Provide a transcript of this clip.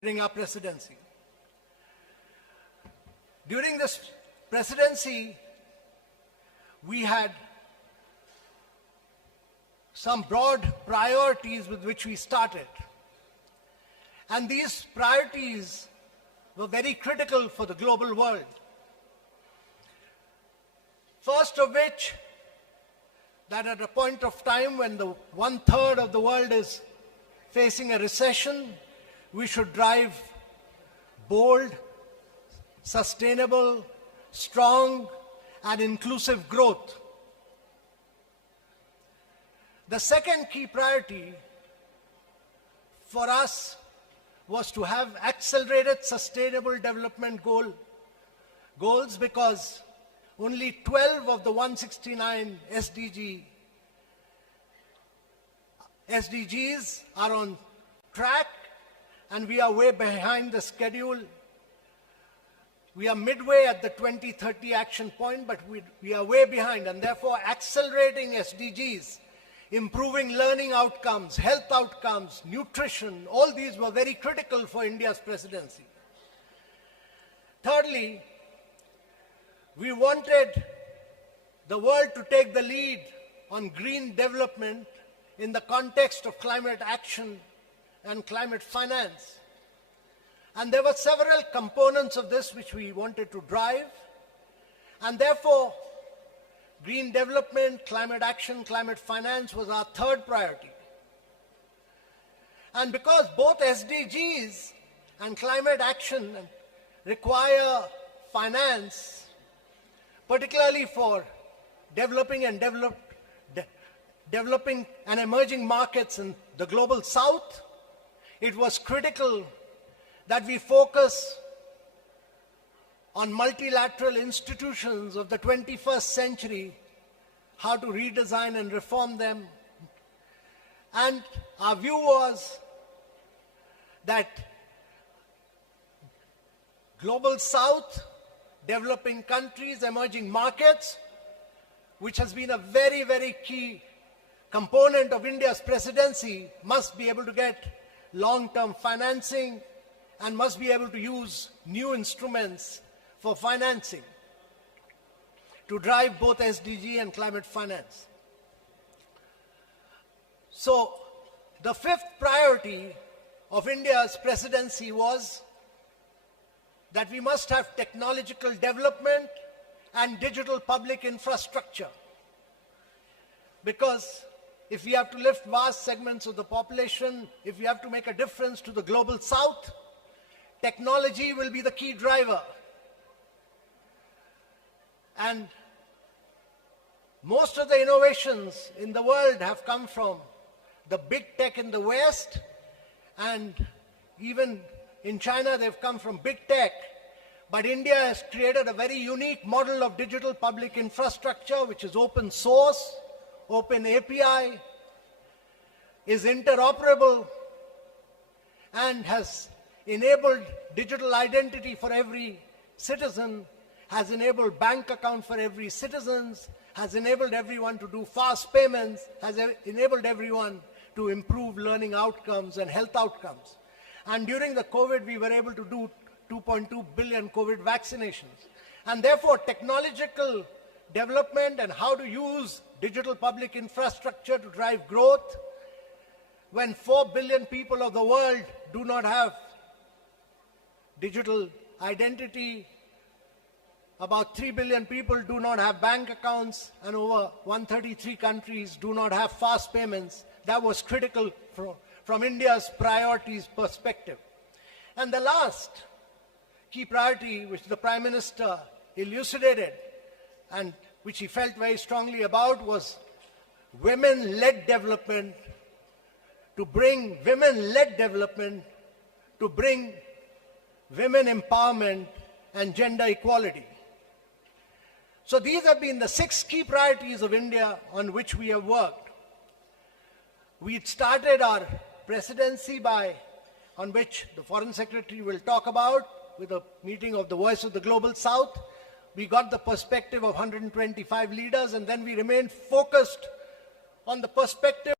during our presidency. During this presidency, we had some broad priorities with which we started. And these priorities were very critical for the global world. First of which, that at a point of time when the 1/3 of the world is facing a recession, we should drive bold, sustainable, strong, and inclusive growth. The second key priority for us was to have accelerated sustainable development goals, because only 12 of the 169 SDGs are on track, and we are way behind the schedule. We are midway at the 2030 action point, but we are way behind, and therefore accelerating SDGs, improving learning outcomes, health outcomes, nutrition, all these were very critical for India's presidency. Thirdly, we wanted the world to take the lead on green development in the context of climate action and climate finance. And there were several components of this which we wanted to drive, and therefore green development, climate action, climate finance was our third priority. And because both SDGs and climate action require finance, particularly for developing and emerging markets in the global south, it was critical that we focus on multilateral institutions of the 21st century, how to redesign and reform them. And our view was that global south, developing countries, emerging markets, which has been a very, very key component of India's presidency, must be able to get long-term financing and must be able to use new instruments for financing to drive both SDG and climate finance. So the fifth priority of India's presidency was that we must have technological development and digital public infrastructure. Because if we have to lift vast segments of the population, if we have to make a difference to the global south, technology will be the key driver. And most of the innovations in the world have come from the big tech in the West, and even in China they've come from big tech. But India has created a very unique model of digital public infrastructure, which is open source, open API, is interoperable, and has enabled digital identity for every citizen, has enabled bank account for every citizen, has enabled everyone to do fast payments, has enabled everyone to improve learning outcomes and health outcomes. And during the COVID, we were able to do 2.2 billion COVID vaccinations. And therefore, technological development and how to use digital public infrastructure to drive growth, when 4 billion people of the world do not have digital identity, about 3 billion people do not have bank accounts, and over 133 countries do not have fast payments. That was critical from India's priorities perspective. And the last key priority, which the Prime Minister elucidated and which he felt very strongly about, was women-led development, to bring women-led development, to bring women empowerment and gender equality. So these have been the 6 key priorities of India on which we have worked. We started our presidency on which the Foreign Secretary will talk about, with a meeting of the Voice of the Global South. We got the perspective of 125 leaders, and then we remained focused on the perspective